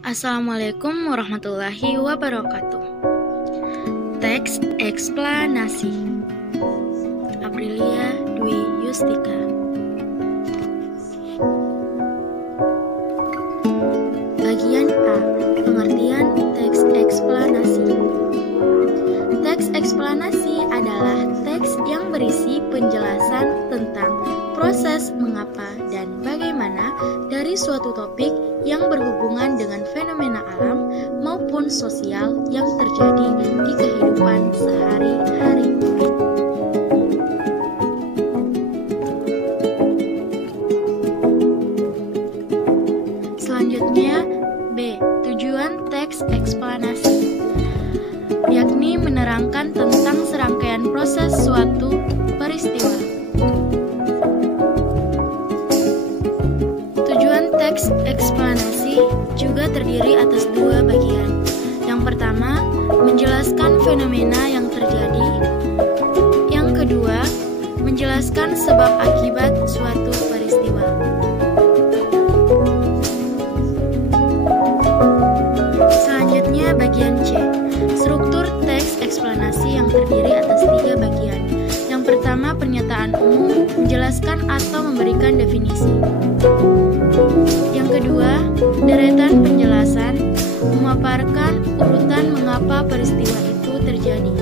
Assalamualaikum warahmatullahi wabarakatuh. Teks eksplanasi. Aprilia Dwi Yustika. Bagian A. Pengertian teks eksplanasi. Teks eksplanasi adalah teks yang berisi penjelasan tentang proses mengapa dan bagaimana dari suatu topik yang berhubungan dengan fenomena alam maupun sosial yang terjadi di kehidupan sehari-hari. Selanjutnya, B. Tujuan teks eksplanasi, yakni menerangkan tentang serangkaian proses suatu peristiwa. Tujuan teks eksplanasi juga terdiri atas dua bagian. Yang pertama, menjelaskan fenomena yang terjadi. Yang kedua, menjelaskan sebab akibat suatu peristiwa. Selanjutnya, bagian C. Struktur teks eksplanasi yang terdiri atas tiga bagian. Yang pertama, pernyataan umum, menjelaskan atau memberikan definisi. Yang kedua, deretan penjelasan, memaparkan urutan mengapa peristiwa itu terjadi.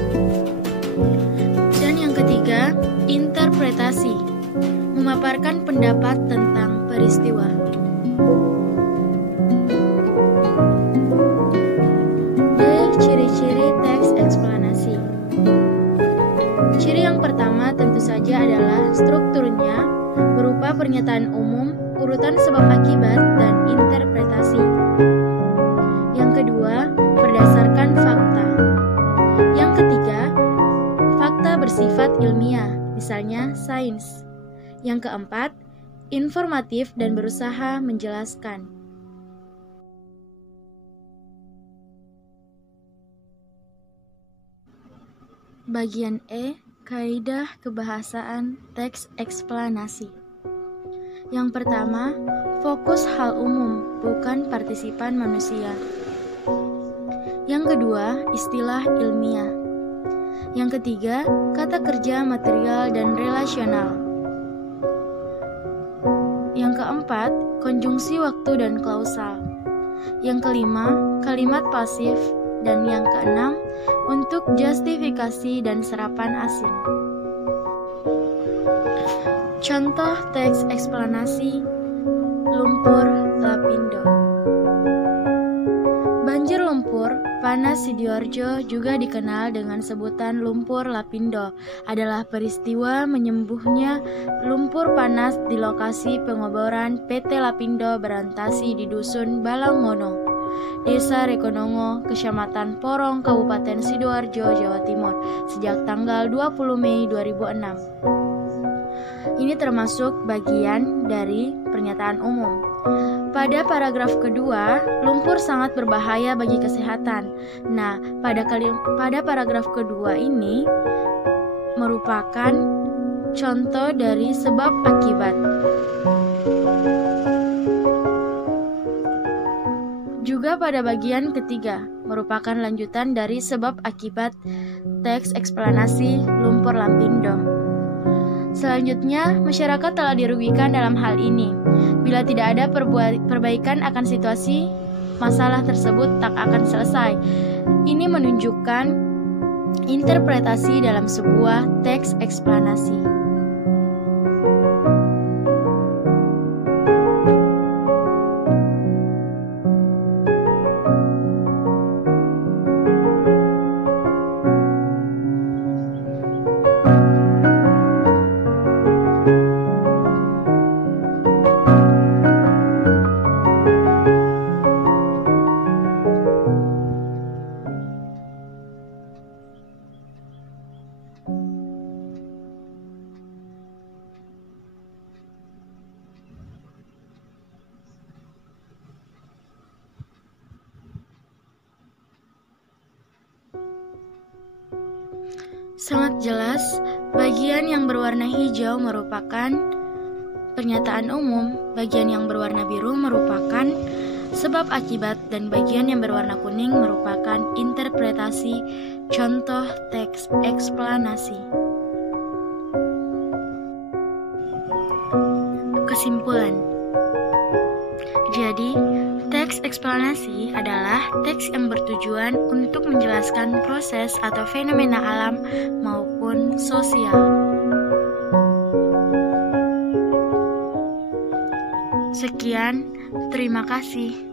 Dan yang ketiga, interpretasi, memaparkan pendapat tentang peristiwa. D. Ciri-ciri teks eksplanasi. Ciri yang pertama tentu saja adalah strukturnya berupa pernyataan umum, urutan sebab akibat, dan interpretasi. Yang kedua, berdasarkan fakta. Yang ketiga, fakta bersifat ilmiah, misalnya sains. Yang keempat, informatif dan berusaha menjelaskan. Bagian E. Kaidah kebahasaan teks eksplanasi. Yang pertama, fokus hal umum, bukan partisipan manusia. Yang kedua, istilah ilmiah. Yang ketiga, kata kerja material dan relasional. Yang keempat, konjungsi waktu dan klausal. Yang kelima, kalimat pasif. Dan yang keenam, untuk justifikasi dan serapan asing. Contoh teks eksplanasi lumpur lapindo. Banjir lumpur panas Sidoarjo, juga dikenal dengan sebutan lumpur lapindo, adalah peristiwa menyembuhnya lumpur panas di lokasi pengoboran PT Lapindo Berantasi di Dusun Balangono, Desa Rekonongo, Kecamatan Porong, Kabupaten Sidoarjo, Jawa Timur, sejak tanggal 20 Mei 2006. Ini termasuk bagian dari pernyataan umum. Pada paragraf kedua, lumpur sangat berbahaya bagi kesehatan. Nah, pada paragraf kedua ini merupakan contoh dari sebab akibat. Juga pada bagian ketiga, merupakan lanjutan dari sebab akibat teks eksplanasi lumpur lapindo. Selanjutnya, masyarakat telah dirugikan dalam hal ini. Bila tidak ada perbaikan akan situasi, masalah tersebut tak akan selesai. Ini menunjukkan interpretasi dalam sebuah teks eksplanasi. Sangat jelas, bagian yang berwarna hijau merupakan pernyataan umum, bagian yang berwarna biru merupakan Sebab akibat dan bagian yang berwarna kuning merupakan interpretasi contoh teks eksplanasi. Kesimpulan. Jadi, teks eksplanasi adalah teks yang bertujuan untuk menjelaskan proses atau fenomena alam maupun sosial. Sekian, terima kasih.